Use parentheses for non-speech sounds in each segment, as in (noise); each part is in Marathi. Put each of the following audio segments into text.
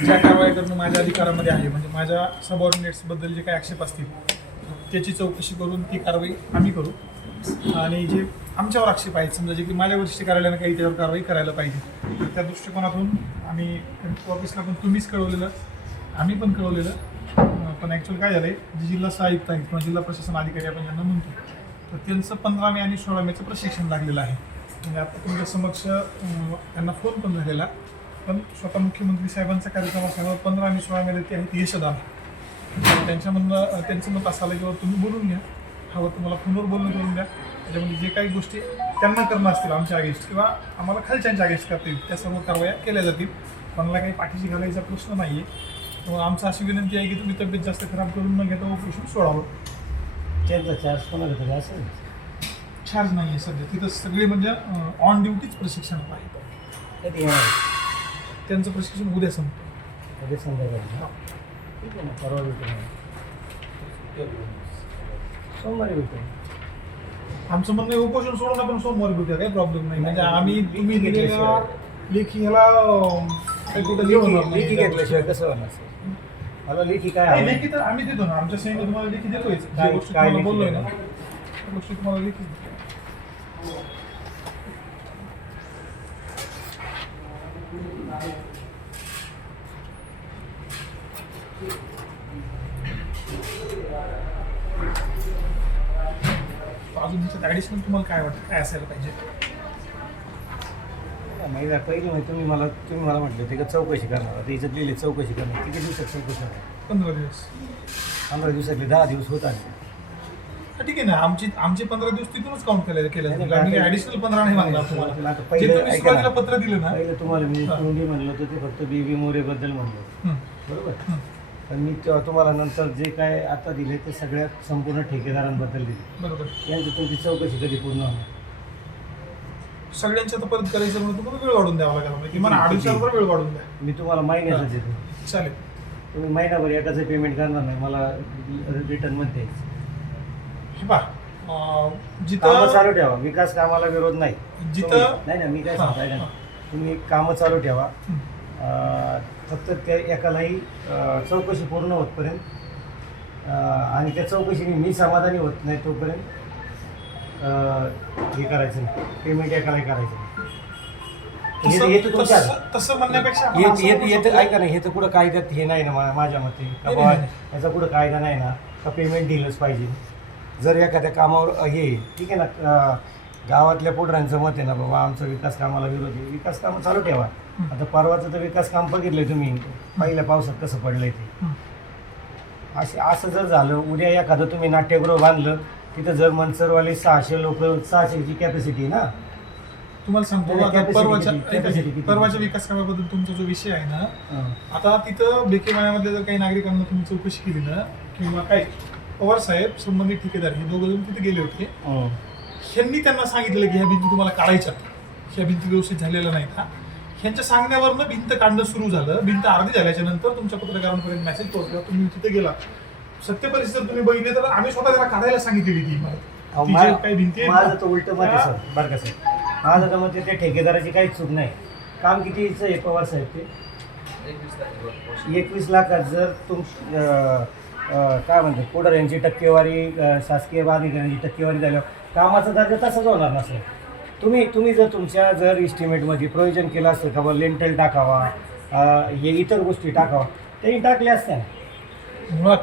ज्या कारवाई करणं माझ्या अधिकारामध्ये आहे म्हणजे माझ्या सबऑर्डिनेट्सबद्दल जे काही आक्षेप असतील त्याची चौकशी करून ती कारवाई आम्ही करू. आणि जे आमच्यावर आक्षेप आहेत समजा जे की माझ्या वरिष्ठ कार्यालयानं काही त्यावर कारवाई करायला पाहिजे त्या दृष्टिकोनातून आम्ही ऑफिसला पण तुम्हीच कळवलेलं आम्ही पण कळवलेलं. पण ॲक्च्युअल काय झालं आहे जे जिल्हा सहायुक्त आहेत किंवा जिल्हा प्रशासन अधिकारी आपण ज्यांना म्हणतो तर त्यांचं पंधरा मे आणि सोळा मेचं प्रशिक्षण लागलेलं आहे. म्हणजे आता तुमच्या समक्ष त्यांना फोन पण झालेला. पण स्वतः मुख्यमंत्री साहेबांचा कार्यक्रम असल्यामुळे पंधरा आणि सोळा मेला ते आहेत यशद आला तर त्यांच्या म्हणणं अं, त्यांचं मत असं आलं की बाबा तुम्ही बोलून घ्या. हवं तुम्हाला फोनवर बोलणं करून द्या. त्याच्यामध्ये जे काही गोष्टी त्यांना करणं असतील आमच्या अगेन्स्ट किंवा आम्हाला खालच्यांच्या अगेन्स्ट करता येईल त्या सर्व कारवाया केल्या जातील. कोणाला काही पाठीशी घालायचा प्रश्न नाही आहे त्यामुळे आमचं अशी विनंती आहे की तुम्ही तब्येत जास्त खराब करून न घेता ऑपरेशन सोडावं. त्यांचा चार्ज कोणाला तरी असेल? चार्ज नाही आहे सध्या. तिथं सगळे म्हणजे ऑन ड्युटीच प्रशिक्षण येणार? त्यांचं प्रशिक्षण उद्या संपतं. कधी संध्याकाळी. ठीक आहे ना परवा भेटू. सोमवारी भेटू आमचं म्हणणं उपोषण सोडून आपण सोमवारी भेटूया काही प्रॉब्लेम नाही. म्हणजे आम्ही तुम्ही लेखी ह्याला लेखी. घेतल्याशिवाय कसं होणार सर? मला लेखी काय लेखी तर आम्ही देतो ना. आमच्या सैन्य तुम्हाला लेखी देतोय गोष्टी तुम्हाला लेखी बोललोय ना गोष्टी तुम्हाला लेखी देतो. अजून ह्याच्यात ॲडिशनल तुम्हाला काय वाटतं? काय असायला पाहिजे? महिना पहिली म्हणजे तुम्ही मला तुम्ही मला म्हटलं ते का चौकशी करणार. आता याच्यात लिहिले चौकशी करणार. किती दिवसात चौकशी करणार पंधरा दिवस. पंधरा दिवसातले दहा दिवस होत आले. ठीक आहे ना आमची आमचे पंधरा दिवस तिथूनच काउंट केले केले. आम्ही ऍडिशनल पंधरा नाही मागणार आता तुम्हाला. जे तुम्ही सुरुवातीला. पत्र दिलं ना. पहिलं तुम्हाला मी. तोंडी म्हणलं होतं ते फक्त बेबी मोरेबद्दल म्हणलं हं, बरोबर? पण मी तुम्हाला नंतर जे काय आता दिले ते सगळ्या संपूर्ण ठेकेदारांबद्दल दिले. बरोबर. यांची तुमची चौकशी कधी पूर्ण होणार? सगळ्यांच्या तर परत करायचं म्हणून तुम्हाला वेळ वाढून द्यावा लागेल किमान अडीच वेळ वाढून द्या. मी तुम्हाला महिन्याचं देतो. चालेल. तुम्ही महिनाभर एकाचं पेमेंट करणार नाही मला रिटर्नमध्ये. हे पहा अं, कामं जिथं चालू ठेवा विकास कामाला विरोध नाही. जिथं- तुम्ही- नाही ना मी काय हा, सांगताय ना हा. तुम्ही कामं चालू ठेवा. हं, अं, फक्त त्या एकालाही अं, चौकशी पूर्ण होतपर्यंत अं, आणि त्या चौकशीने मी समाधानी होत नाही तोपर्यंत अं, हे करायचं नाही. पेमेंट एकालाही करायचं नाही. तसं- हे- तर तुमच्या तसं- तसं म्हणण्यापेक्षा आपण येत असं येत म्हणू येत शकतो- ऐका ना हे तर कुठं कायद्यात हे नाही ना मा- माझ्या मते. का नाही, बाबा नाही. याचा कुठं कायदा नाही ना का पेमेंट दिलंच पाहिजे. जर एखाद्या कामावर हे ठीक आहे ना? गावातल्या पुढऱ्यांचं मत आहे ना बाबा आमचं विकास कामाला विरोध आहे. विकास कामं चालू ठेवा. आता परवाचं तर विकास काम बघितलंय तुम्ही. पहिल्या पावसात कसं पडलंय ते. असे असं जर झालं उद्या एखादं तुम्ही नाट्यगृह बांधलं तिथं जर मनसरवाले सहाशे लोक सहाशेची कॅपॅसिटी ना? तुम्हाला सांगतो परवाच्या? परवाच्या विकास कामाबद्दल तुमचा जो विषय आहे ना. आता तिथं बेकेमाळ्यामधल्या जर काही नागरिकांना तुम्ही चौकशी केली ना किंवा काय? पवार साहेब संबंधित ठेकेदार हे दोघं जण तिथे गेले होते. हं. ह्यांनी त्यांना सांगितलं की ह्या भिंती तुम्हाला काढायच्या ह्या भिंती व्यवस्थित झालेल्या नाहीत हा. ह्यांच्या सांगण्यावरनं भिंत काढणं सुरू झालं. भिंत अर्धी झाल्याच्यानंतर तुमच्या पत्रकारांपर्यंत मेसेज पोहोचला तुम्ही तिथे गेला. सत्य परिस्थिती तुम्ही बघितली तर आम्ही स्वतः त्याला काढायला सांगितलेली ती इमारत. काही भिंती माझं तर उलट मत आहे त्या- सर. बरं का सर. माझं तर मत आहे त्या ठेकेदाराची काहीच चूक नाही. काम कितीचं आहे पवार साहेब ते? एकवीस लाखात जर तुम अं, काय म्हणतात कोडर यांची टक्केवारी शासकीय शासकीय बांधिकाऱ्यांची टक्केवारी झाल्यावर कामाचा दर्जा तसाच होणार नसेल. तुम्ही तुम्ही जर तुमच्या जर इस्टिमेटमध्ये प्रयोजन केलं असतं का बाबा लेंटल टाकावा हे इतर गोष्टी टाकावा तेही टाकल्या असत्या मुळात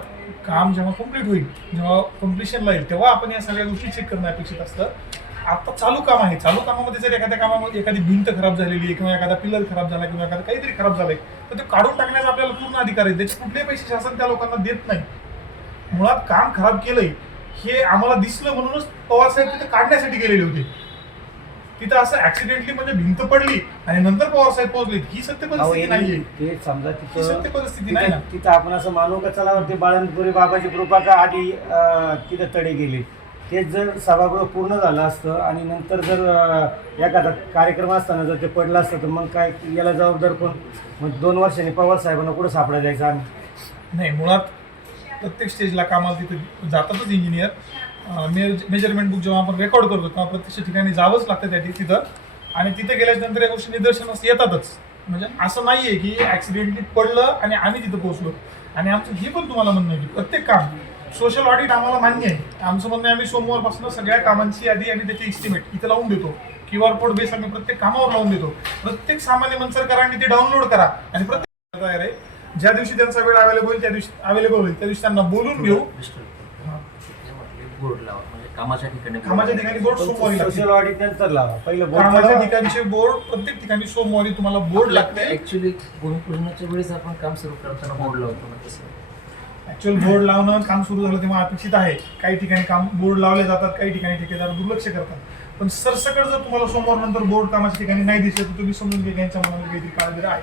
काम जेव्हा कंप्लीट होईल जेव्हा कम्प्लिशनला येईल तेव्हा आपण या सगळ्या गोष्टी चेक करणं अपेक्षित असतं. आता चालू काम आहे. चालू कामामध्ये जर एखाद्या कामामध्ये एखादी भिंत खराब झालेली आहे किंवा एखादा पिलर खराब झाला किंवा एखादा काहीतरी खराब झालंय तर ते काढून टाकण्याचा आपल्याला पूर्ण अधिकार आहे. त्याचे कुठलेही पैसे शासन त्या लोकांना देत नाही. मुळात काम खराब केलंय हे आम्हाला दिसलं म्हणूनच पवार साहेब तिथे काढण्यासाठी गेलेले होते. तिथं असं ऍक्सिडेंटली म्हणजे भिंत पडली आणि नंतर पवार साहेब पोहोचले. ही सत्य परिस्थिती नाहीये. ते समजा ही सत्य तिथं परिस्थिती नाही ना. तिथं तिथं आपण असं मानू का चला ते बाळंतपुरी बाबाची कृपा का आधी अं, तिथं तडे गेले. तेच जर सभागृह पूर्ण झालं असतं आणि नंतर जर एखादा कार्यक्रम असताना जर ते पडलं असतं तर मग काय याला जबाबदार कोण? मग दोन वर्षांनी पवार साहेबांना कुठं सापडा जायचं आम्ही? नाही मुळात प्रत्येक स्टेजला कामाला तिथे जातातच इंजिनियर मेजरमेंट बुक जेव्हा आपण रेकॉर्ड करतो तेव्हा प्रत्यक्ष ठिकाणी जावंच लागतं त्या तिथं. आणि तिथे गेल्याच्यानंतर या गोष्टी निदर्शनास येतातच. म्हणजे असं नाही आहे की ॲक्सिडेंटली पडलं आणि आम्ही तिथं पोहोचलो. आणि आमचं हे पण तुम्हाला म्हणणं आहे की प्रत्येक काम सोशल ऑडिट आम्हाला मान्य आहे. आमचं म्हणणं आहे आम्ही सोमवारपासून सगळ्या कामांची यादी आणि त्याची एस्टिमेट इथं लावून देतो. क्यू आर कोड बेस आम्ही प्रत्येक कामावर लावून देतो. प्रत्येक सामान्य मनसरकरांनी ते डाउनलोड करा आणि प्रत्येक तयार आहे. ज्या दिवशी त्यांचा वेळ अवेलेबल होईल त्या दिवशी अवेलेबल होईल. त्या दिवशी त्यांना बोलून घेऊ. हा. बोर्ड लावा. म्हणजे कामाच्या ठिकाणी कामाच्या ठिकाणी बोर्ड सोमवारी सोशल लागतील ऑडिट नंतर लावा. पहिलं बोर्ड कामाच्या लावा. ठिकाणचे बोर्ड प्रत्येक ठिकाणी सोमवारी तुम्हाला बोर्ड लागते ऍक्च्युली भूमिपूजनाच्या वेळेस आपण काम सुरू करताना बोर्ड लावतो ना तसं. ऍक्च्युअल बोर्ड लावणं काम सुरू झालं तेव्हा अपेक्षित आहे. काही ठिकाणी काम बोर्ड लावले जातात काही ठिकाणी ठेकेदार दुर्लक्ष करतात. पण सरसकट जर तुम्हाला सोमवार नंतर बोर्ड कामाच्या ठिकाणी नाही दिसले तर तुम्ही समजून घ्या यांच्या मनात काहीतरी काळजी आहे.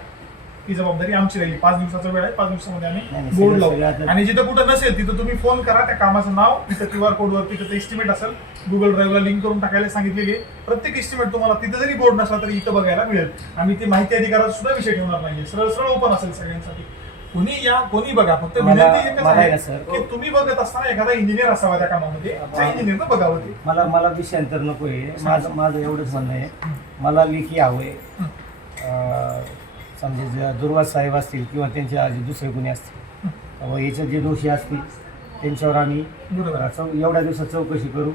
ही जबाबदारी आमची राहिली. पाच दिवसाचा वेळ आहे. पाच दिवसामध्ये नाही, आम्ही नाही, बोर्ड लावू. आणि जिथं कुठं नसेल तिथं तुम्ही फोन करा. त्या कामाचं नाव तिथं क्यू आर कोडवर तिथं एस्टिमेट असेल. गुगल ड्राईव्हला लिंक करून टाकायला सांगितलेली आहे. प्रत्येक एस्टिमेट तुम्हाला तिथं जरी बोर्ड नसला तरी इथं बघायला मिळेल. आम्ही ते माहिती अधिकारात सुद्धा विषय ठेवणार नाहीये. सरळ सरळ ओपन असेल सगळ्यांसाठी. कोणी या कोणी बघा. फक्त मला- विनंती एकच मला आहे ना, सर. की तुम्ही बघत असताना एखादा इंजिनियर असावा त्या कामामध्ये. त्या इंजिनियरनं बघावं ते. मला मला विषयांतर नको आहे. माझं माझं एवढंच म्हणणं आहे. मला लेखी हवं आहे. समजा जे दुर्वास साहेब असतील किंवा त्यांच्या आधी दुसरे कोणी असतील व याचे जे दोषी असतील त्यांच्यावर आम्ही बरोबर. चौ एवढ्या दिवसात चौकशी करू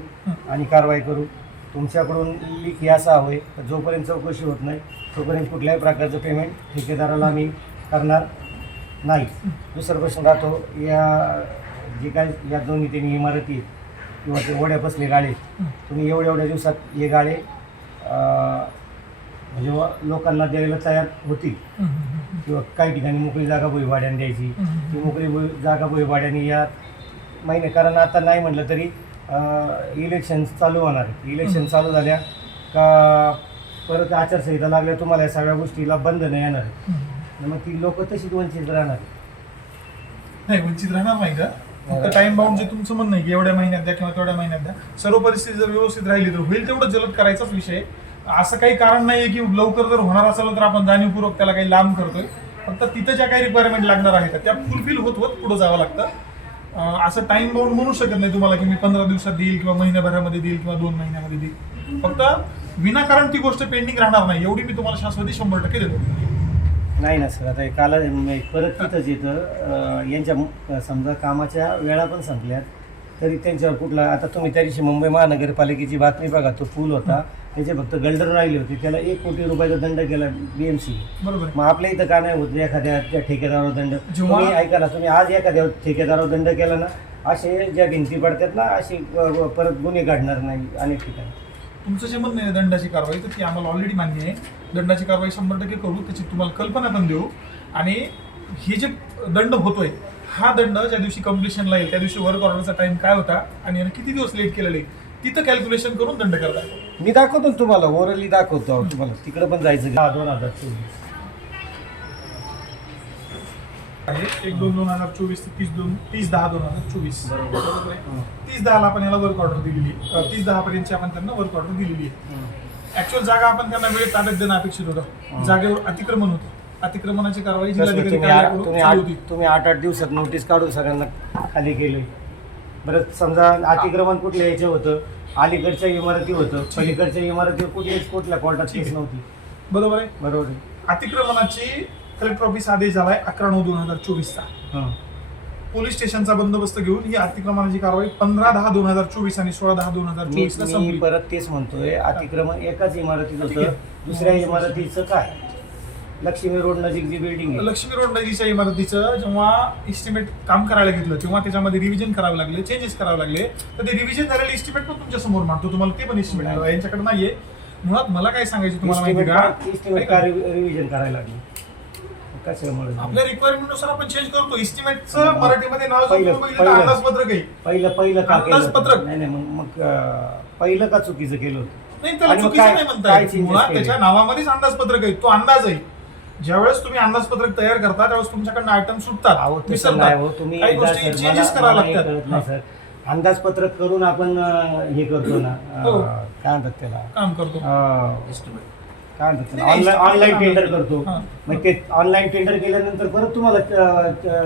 आणि कारवाई करू. तुमच्याकडून लेखी असं हवं आहे. जोपर्यंत चौकशी होत नाही तोपर्यंत कुठल्याही प्रकारचं पेमेंट ठेकेदाराला आम्ही करणार नाही. दुसरा प्रश्न राहतो या जे काय या दोन्ही त्यांनी इमारती आहेत किंवा ते ओढ्या बसले गाळे तुम्ही एवढ्या एवढ्या दिवसात हे गाळे म्हणजे व लोकांना द्यायला तयार होतील. किंवा काही ठिकाणी मोकळी जागा बोई भाड्याने द्यायची. ती मोकळी बोई- जागा बोई भाड्याने या महिने कारण आता नाही म्हटलं तरी इलेक्शन चालू होणार. इलेक्शन चालू झाल्या का परत आचारसंहिता लागल्या तुम्हाला या सगळ्या गोष्टीला बंद नाही येणार. मग ती लोक तशीच वंचित राहणार. नाही वंचित राहणार नाही का? फक्त टाइम बाउंड जे तुमचं म्हणणं आहे की एवढ्या महिन्यात द्या किंवा तेवढ्या महिन्यात द्या सर्व परिस्थिती जर व्यवस्थित राहिली तर होईल तेवढं जलद करायचाच विषय आहे. असं काही कारण नाहीये की लवकर जर होणार असेल तर आपण जाणीवपूर्वक त्याला काही लांब करतोय. फक्त तिथं ज्या काही रिक्वायरमेंट लागणार आहेत. त्या फुलफिल होत होत पुढे जावं लागतं. असं टाइम बाउंड म्हणू शकत नाही तुम्हाला की मी पंधरा दिवसात देईल किंवा महिन्याभरामध्ये देईल किंवा दोन महिन्यामध्ये देईल. फक्त विनाकारण ती गोष्ट पेंडिंग राहणार नाही. एवढी मी तुम्हाला शाश्वती शंभर टक्के देतो. नाही ना सर आता हे काल परत तिथंच येतं. यांच्या म- समजा कामाच्या वेळा पण संपल्यात तरी त्यांच्यावर कुठला आता तुम्ही त्या दिवशी मुंबई महानगरपालिकेची बातमी बघा तो पूल होता त्याचे फक्त गल्डर राहिले होते त्याला एक कोटी रुपयाचा दंड केला बीएमसी बरोबर. आहे. मग आपल्या इथं का नाही होत एखाद्या त्या ठेकेदारावर दंड? जेव्हा- तुम्ही ऐका ना तुम्ही आज एखाद्या ठेकेदारावर दंड केला ना असे ज्या भिंती पडतात ना अशी अ, परत गुन्हे घडणार नाही अनेक ठिकाणी. तुमचं जे म्हणणं आहे दंडाची कारवाई तर ती आम्हाला ऑलरेडी मान्य आहे. दंडाची कारवाई शंभर टक्के करू त्याची तुम्हाला कल्पना पण देऊ. आणि हे जे दंड होतोय हा दंड ज्या दिवशी कम्प्लिशनला येईल त्या दिवशी वर्क ऑर्डरचा टाइम काय होता आणि यानं किती दिवस लेट केलेले तिथं कॅल्क्युलेशन करून दंड करता. मी दाखवतो ना तुम्हाला ओरली दाखवतो तुम्हाला. तिकडे पण जायचं हा दोन हजार चोवीस. आहे. एक दोन दोन हजार चोवीस ते तीस दोन तीस दहा दोन हजार चोवीस. बरोबर आहे तीस दहाला आपण याला वर्क ऑर्डर दिलेली आहे. तीस दहा पर्यंतची आपण त्यांना वर्क ऑर्डर दिलेली आहे. ऍक्च्युअल जागा आपण त्यांना वेळ ताब्यात देणं अपेक्षित होतं. जागेवर अतिक्रमण होतं. अतिक्रमणाची कारवाई जिल्हाधिकारी तुम्ही कार्यालयाकडून आठ- तुम्ही चालू आठ होती. तुम्ही आठ आठ दिवसात नोटीस काढून सगळ्यांना खाली केले बरं समजा अतिक्रमण कुठल्या याचं होतं अलीकडच्या इमारती होतं पलीकडच्या इमारतीवर कुठलीच कुठल्या कोर्टात केस. नव्हती. बरोबर आहे? बरोबर आहे. अतिक्रमणाची कलेक्टर ऑफिस आदेश झालाय अकरा नऊ दोन हजार चोवीसचा हं. पोलीस स्टेशनचा बंदोबस्त घेऊन ही अतिक्रमणाची कारवाई पंधरा दहा दोन हजार चोवीस आणि सोळा दहा दोन हजार चोवीस ला मी संपली. परत तेच म्हणतोय अतिक्रमण एकाच इमारतीत होतं. दुसऱ्या इमारतीचं काय? लक्ष्मी रोड नजीक जी बिल्डिंग आहे. लक्ष्मी रोड नदीच्या इमारतीचं जेव्हा इस्टिमेट काम करायला घेतलं तेव्हा त्याच्यामध्ये रिव्हिजन करावे लागले चेंजेस करावे लागले. तर ते रिव्हिजन झालेले इस्टिमेट पण तुमच्यासमोर मागतो तुम्हाला ते पण इस्टिमेट यांच्याकडे नाहीये. मुळात मला काय सांगायचं तुम्हाला माहिती Estimate का? का- estimate का रिव्हिजन करायला लागली? कशामुळे? आपल्या रिक्वायरमेंटनुसार आपण चेंज करतो. इस्टिमेटचं मराठीमध्ये नाव पहिलं- तुम्ही बघितलं तर पहिलं. अंदाजपत्रक आहे. पहिलं पहिलं का केलं अंदाजपत्रक. नाही नाही मग मग अं, पहिलं का चुकीचं केलं होतं? नाही त्याला आणि मग चुकीचं काय- नाही काय changes मुळात केले? त्याच्या नावामध्येच अंदाजपत्रक आहे. तो अंदाज आहे. ज्यावेळेस तुम्ही अंदाजपत्रक तयार करता त्यावेळेस तुमच्याकडनं आयटम सुटतात. तसं. नाही हो तुम्ही काही एकदा गोष्टी सर, चेंजेस कराव्या मला हे कळत नाही लागतात सर. अंदाजपत्रक करून आपण अं, हे करतो ना अं, हो. काय म्हणतात त्याला? काम करतो. अं. काय म्हणतात ऑनलाईन टेंडर करतो हां. मग ते ऑनलाईन टेंडर केल्यानंतर परत तुम्हाला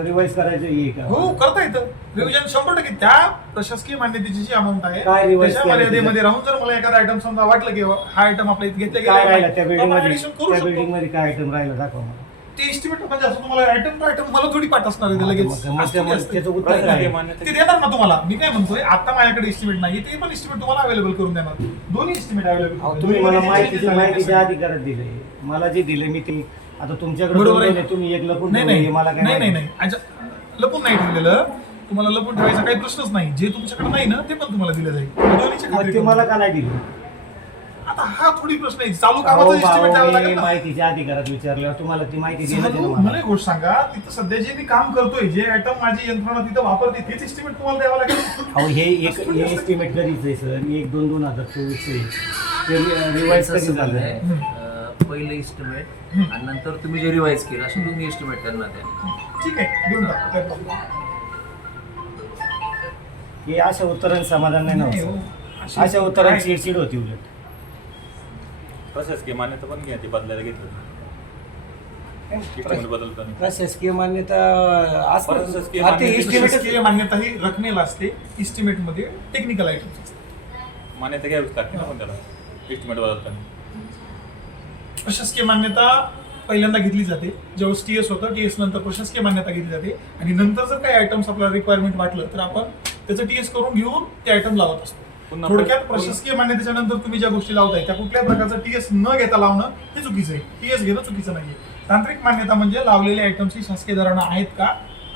रिवाईज करायचं आहे का? हो करता येतं. रिव्हिजन शंभर टक्के. त्या प्रशासकीय मान्यतेची जी अमाऊंट आहे काय revise त्याच्या केलं मर्यादेमध्ये राहून जर मला एखादा आयटम समजा वाटलं की हा आयटम आपल्या इथे घेतला काय गेला राहिलं? त्या बिल्डिंगमध्ये addition करू त्या शकतो. बिल्डिंगमध्ये काय आयटम राहिलं दाखवा मला. ते एस्टिमेट म्हणजे असं तुम्हाला आयटम टू आयटम मला थोडी पाठ असणार आहे ते लगेच. मग- मग असं ते- थोडी मग असतं. त्याचं उत्तर काय? आहे? ते देणार ना तुम्हाला. मी काय म्हणतोय आता माझ्याकडे एस्टिमेट नाही ते पण एस्टिमेट तुम्हाला अवेलेबल करून देणार. दोन्ही एस्टिमेट अहो, अवेलेबल तुम्ही मला माहितीच्या माहितीच्या अधिकारात दिले मला जे दिले मी ते आता तुमच्याकडे बरोबर आहे. दोन दिले, तुम्ही एक लपून नाही ठेवले, नाही. मला काय नाही नाही? नाही. अच्छा, लपून नाही ठेवलेलं. तुम्हाला लपून ठेवायचा काही प्रश्नच नाही. जे तुमच्याकडे नाही ना ते पण तुम्हाला दिलं जाईल. दोन्हीची मग खात्री ते करून मला. का नाही दिले? हा थोडी प्रश्न आहे. चालू कामाचा एस्टिमेट द्यावा लागेल मी ना. माहितीच्या अधिकारात विचारल्यावर तुम्हाला ती माहिती दिली चालू, मला एक गोष्ट सांगा. तिथं सध्या जे मी काम करतोय जे आयटम माझी यंत्रणा तिथं वापरते तेच एस्टिमेट तुम्हाला द्यावा लागेल? अहो हे एक हे एस्टिमेट कधीच आहे सर एक दोन दोन हजार चोवीस ते रिवाईज कधी झालं पहिलं इस्टिमेट आणि नंतर तुम्ही जे रिवाईज केलं असं तुम्ही इस्टिमेट त्यांना द्या ठीक आहे देऊन टाकू काय problem हे अशा उत्तरांचं समाधान नाही नाही, नव्हतं हो. अशी- उत्तरांची? चिडचिड होती उलट. प्रशासकीय मान्यता पण घ्या ती बदलायला घेतलं. बदलताना. प्रशासकीय मान्यता प्रशासकीय मान्यता- ही रकमेला असते. इस्टिमेटमध्ये टेक्निकल आयटम्स असते. मान्यता घ्यावीच लागते ना पण त्याला. एस्टिमेट बदलताना. प्रशासकीय मान्यता पहिल्यांदा घेतली जाते. ज्यावेळेस टी एस होतं टी एस नंतर प्रशासकीय मान्यता घेतली जाते. आणि नंतर जर काही आयटम्स आपल्याला रिक्वायरमेंट वाटलं तर आपण त्याचं टी एस करून घेऊन ते आयटम लावत असतो. थोडक्यात प्रशासकीय मान्यतेच्या नंतर तुम्ही ज्या गोष्टी लावताय त्या कुठल्याही प्रकारचं टी एस न घेता लावणं हे चुकीचं आहे. टी एस घेणं चुकीचं नाहीये. तांत्रिक मान्यता म्हणजे लावलेल्या आयटमची शासकीय धरणं आहेत का?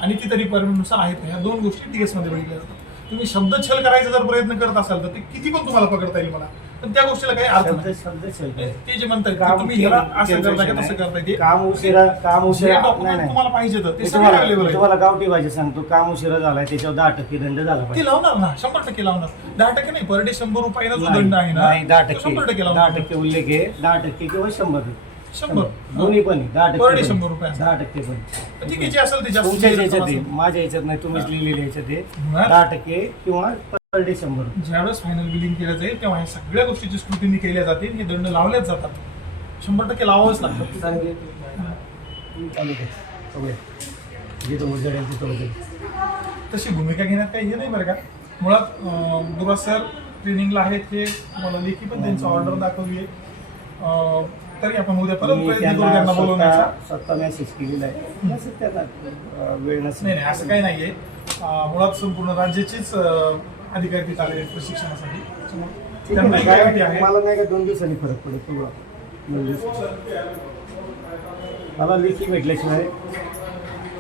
आणि तिथं रिक्वायरमेंटनुसार आहेत का? ह्या दोन गोष्टी टी एसमध्ये बघितल्या जातात. तुम्ही शब्दछल करायचा जर प्रयत्न करत असाल तर ते किती पण तुम्हाला पकडता येईल मला. पण त्या गोष्टीला काही अर्थ नाही. ते जे म्हणतात की काम तुम्ही ह्याला असं केलं करताय का. तसं करताय ते काम उशिरा काम जे उशिरा नाही तुम्हाला पाहिजे तर ते मी सगळे तुम्हाला मी आहे. तुम्हाला गावठी भाजी सांगतो. काम उशिरा झालाय त्याच्यावर दहा टक्के दंड झाला ते पाहिजे लावणार ना शंभर टक्के लावणार. दहा टक्के नाही पर डे शंभर रुपयाला जो दंड आहे ना नाही, दहा तो शंभर टक्के टक्के दहा लावणार. टक्के उल्लेख आहे. दहा टक्के किंवा शंभर शंभर. दोन्ही पण आहे, दहा Per टक्के day पण. शंभर. दहा टक्के पण तर ठीक आहे जे असेल ते जास्त तुमच्या जे याच्यात रक्कम आहे. असेल. माझ्या याच्यात नाही तुम्हीच लिहिलेल्या याच्यात आहे. दहा टक्के किंवा पर डे शंभर ज्यावेळेस फायनल बिलिंग केलं जाईल तेव्हा ह्या सगळ्या गोष्टीची स्क्रुटिनी केल्या जाते हे दंड लावल्याच जातात. शंभर टक्के लावावंच लागतं. (laughs) सगळे. जिथं तिथं तशी भूमिका घेण्यात काही हे नाही बरं का. मुळात अं, दुरा सर ट्रेनिंगला आहेत हे मला लेखी पण त्यांचं ऑर्डर दाखवली आहे अं, तरी आपण उद्या परत मी प्रयत्न करू त्यांना त्यांना बोलवण्याचा. स्वतः स्वतः मेसेज केलेला आहे. नसेल त्यांना अं, वेळ नसेल. नाही नाही असं काही नाहीये. अं, मुळात संपूर्ण राज्याचीच अं, अधिकारी तिथे आलेले आहेत प्रशिक्षणासाठी त्यांना आहे. मला नाही का दोन दिवसांनी फरक तुला म्हणजे मला लेखी भेटल्याशिवाय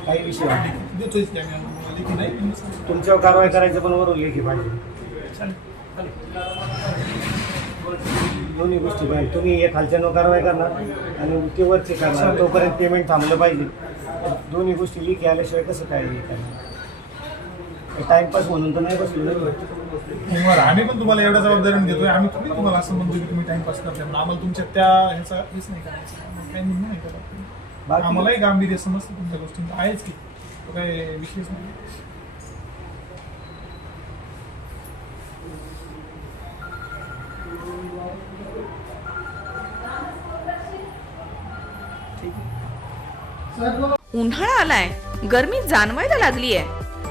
काही विषय नाही. देतोय की आम्ही आम्हाला लेखी नाही पण चालेल. तुमच्यावर कारवाई करायचं पण वरून लेखी पाहिजे. चालेल. दोन्ही गोष्टी पाहिजे. तुम्ही एक खालच्यानं कारवाई करणार आणि ते वरचे करणार. तोपर्यंत पेमेंट थांबलं पाहिजे. दोन्ही गोष्टी लेखी आल्याशिवाय कसं काय हे करणार? टाइमपास म्हणून तर नाही बसलो आम्ही पण तुम्हाला एवढ्या जबाबदारीने देतोय. आम्ही तुम्ही तुम्हाला असं म्हणतो की तुम्ही टाइमपास करताय. आम्हाला तुमच्या त्या ह्याचा हेच नाही करायचं. काही नाही आम्हालाही गांभीर्य समजतं तुमच्या गोष्टींचं. आहेच की. तो काही विषयच नाही. उन्हाळा आलाय. गरमी जाणवायला लागलीय.